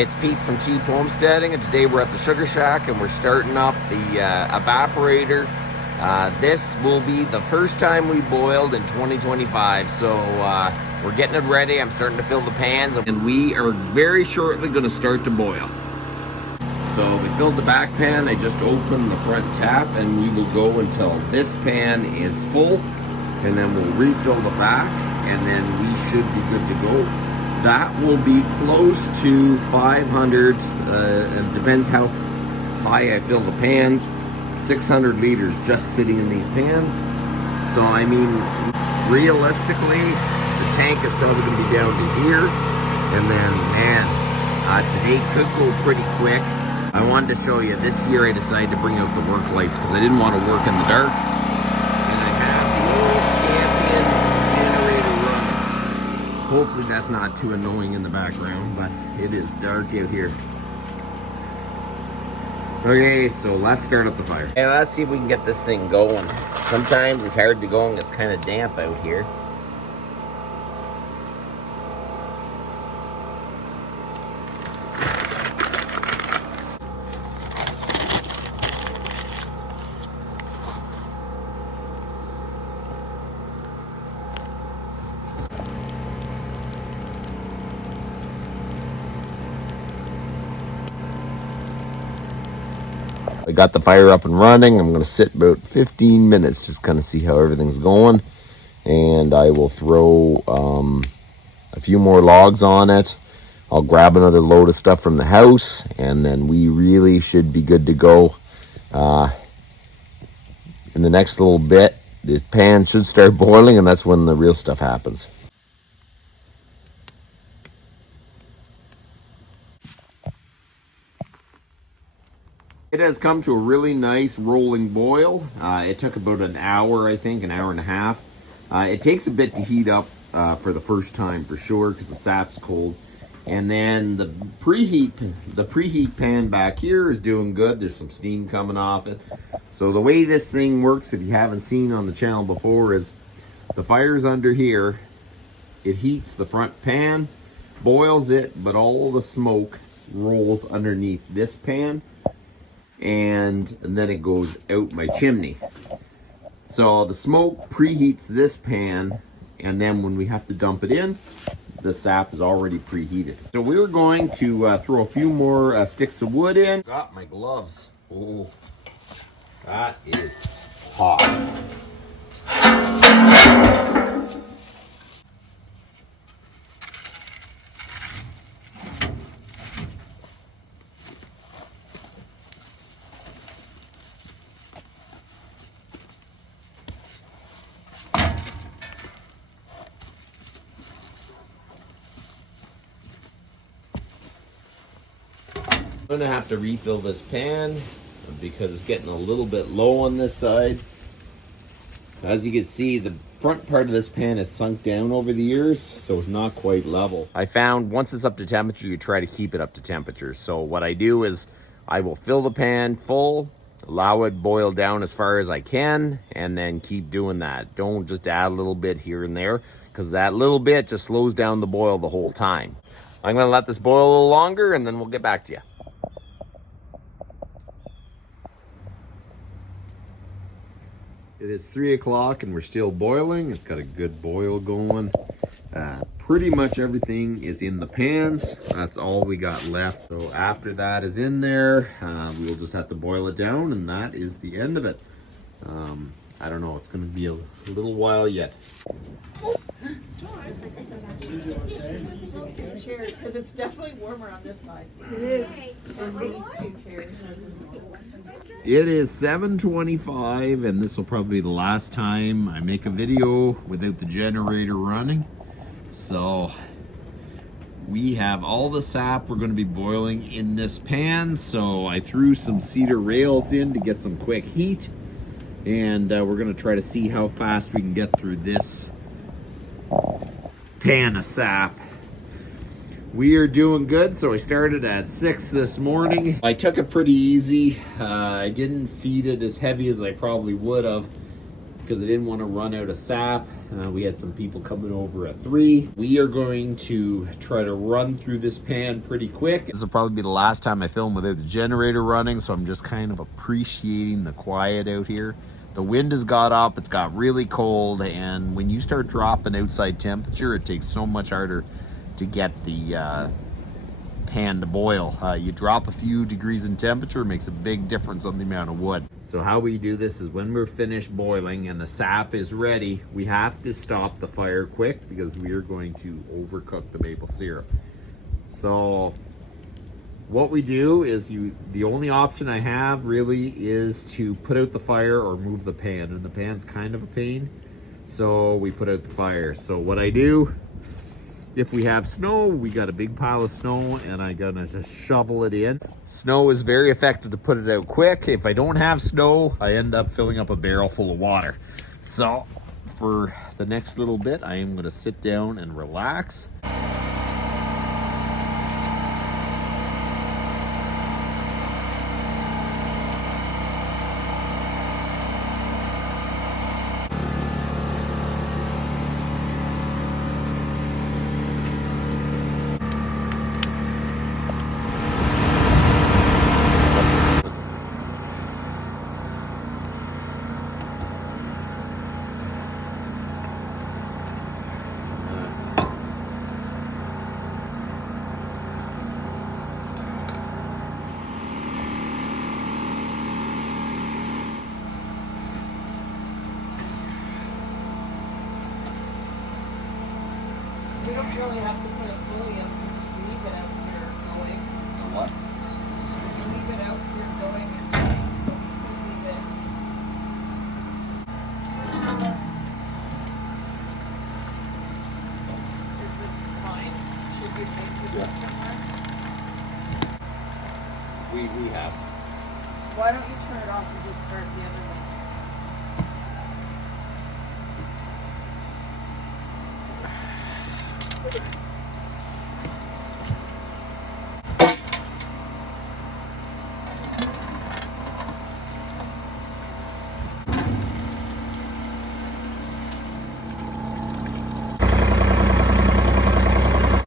It's Pete from Cheap Homesteading, and today we're at the Sugar Shack and we're starting up the evaporator. This will be the first time we boiled in 2025, so we're getting it ready. I'm starting to fill the pans, and we are very shortly going to start to boil. So we filled the back pan. I just opened the front tap, and we will go until this pan is full, and then we'll refill the back, and then we should be good to go. That will be close to 500, it depends how high I fill the pans, 600 liters just sitting in these pans. So I mean, realistically, the tank is probably going to be down to here. And then, man, today could go pretty quick. I wanted to show you, this year I decided to bring out the work lights because I didn't want to work in the dark. Hopefully that's not too annoying in the background, but it is dark out here. Okay, so let's start up the fire. Hey, let's see if we can get this thing going. Sometimes it's hard to go and it's kind of damp out here. I got the fire up and running. I'm going to sit about 15 minutes, just kind of see how everything's going. And I will throw a few more logs on it. I'll grab another load of stuff from the house, and then we really should be good to go. In the next little bit, the pan should start boiling, and that's when the real stuff happens. It has come to a really nice rolling boil. It took about an hour, I think, an hour and a half. It takes a bit to heat up for the first time for sure because the sap's cold. And then the preheat pan back here is doing good. There's some steam coming off it. So the way this thing works, if you haven't seen on the channel before, is the fire's under here. It heats the front pan, boils it, but all the smoke rolls underneath this pan. And then it goes out my chimney. So the smoke preheats this pan, and then when we have to dump it in, the sap is already preheated. So we're going to throw a few more sticks of wood in. Got my gloves. Oh, that is hot. I'm gonna have to refill this pan because it's getting a little bit low on this side. As you can see, the front part of this pan is sunk down over the years, so it's not quite level. I found once it's up to temperature, you try to keep it up to temperature. So what I do is I will fill the pan full, allow it boil down as far as I can, and then keep doing that. Don't just add a little bit here and there, because that little bit just slows down the boil the whole time. I'm gonna let this boil a little longer, and then we'll get back to you. It is 3 o'clock and we're still boiling. It's got a good boil going. Pretty much everything is in the pans. That's all we got left. So after that is in there, we'll just have to boil it down, and that is the end of it. I don't know, it's gonna be a little while yet. Chairs, because it's definitely warmer on this side. It is. And these two chairs. It is 7:25, and this will probably be the last time I make a video without the generator running. So we have all the sap we're going to be boiling in this pan. So I threw some cedar rails in to get some quick heat, and we're going to try to see how fast we can get through this pan of sap. We are doing good. So I started at 6 this morning. I took it pretty easy. I didn't feed it as heavy as I probably would have, because I didn't want to run out of sap. We had some people coming over at 3. We are going to try to run through this pan pretty quick. This will probably be the last time I film without the generator running, so I'm just kind of appreciating the quiet out here. The wind has got up, it's got really cold, and when you start dropping outside temperature, it takes so much harder to get the pan to boil. You drop a few degrees in temperature, it makes a big difference on the amount of wood. So how we do this is when we're finished boiling and the sap is ready, we have to stop the fire quick because we are going to overcook the maple syrup. So what we do is the only option I have really is to put out the fire or move the pan, and the pan's kind of a pain, so we put out the fire. So what I do, if we have snow, we got a big pile of snow and I'm gonna just shovel it in. Snow is very effective to put it out quick. If I don't have snow, I end up filling up a barrel full of water. So for the next little bit, I am gonna sit down and relax. We don't really have to put it fully up, you leave it out here going. So what? Leave it out here going and going, so we can leave it. Is this fine? Should we make this section work? We have. Why don't you turn it off and just start the other one?